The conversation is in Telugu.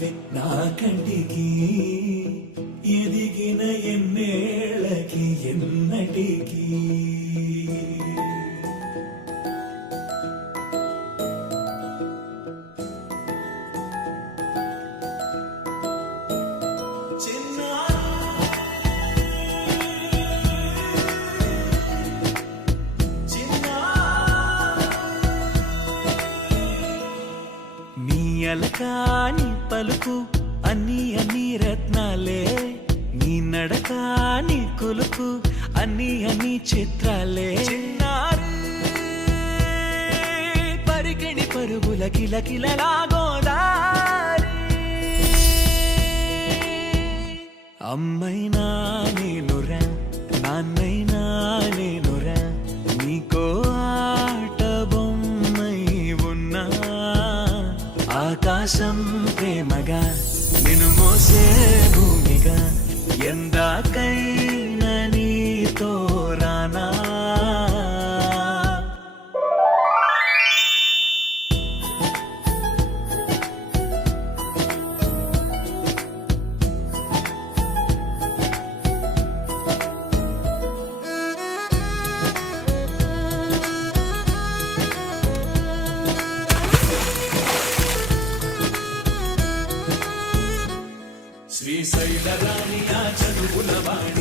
కాంతివే నా కంటికి ఎదిగిన ఎన్నేళ్ళకి ఎన్నటికి అలకాని పలుకు అన్ని అన్ని రత్నాలే నీ నడకాని కులుకు అన్ని అన్ని చిత్రాలే పరికిణి పరుగుల కిలకిలలాగోదారి అమ్మైనా నేనురా నాన్నైనా నేనురా నీకో ఆట బొమ్మై ఉన్నా ఆకాశం ప్రేమగా నిన్ను మోసే భూమిగా ఎందాకైనా నీతో రానా శ్రీశైల రాణి ఆ చదువుల వాణి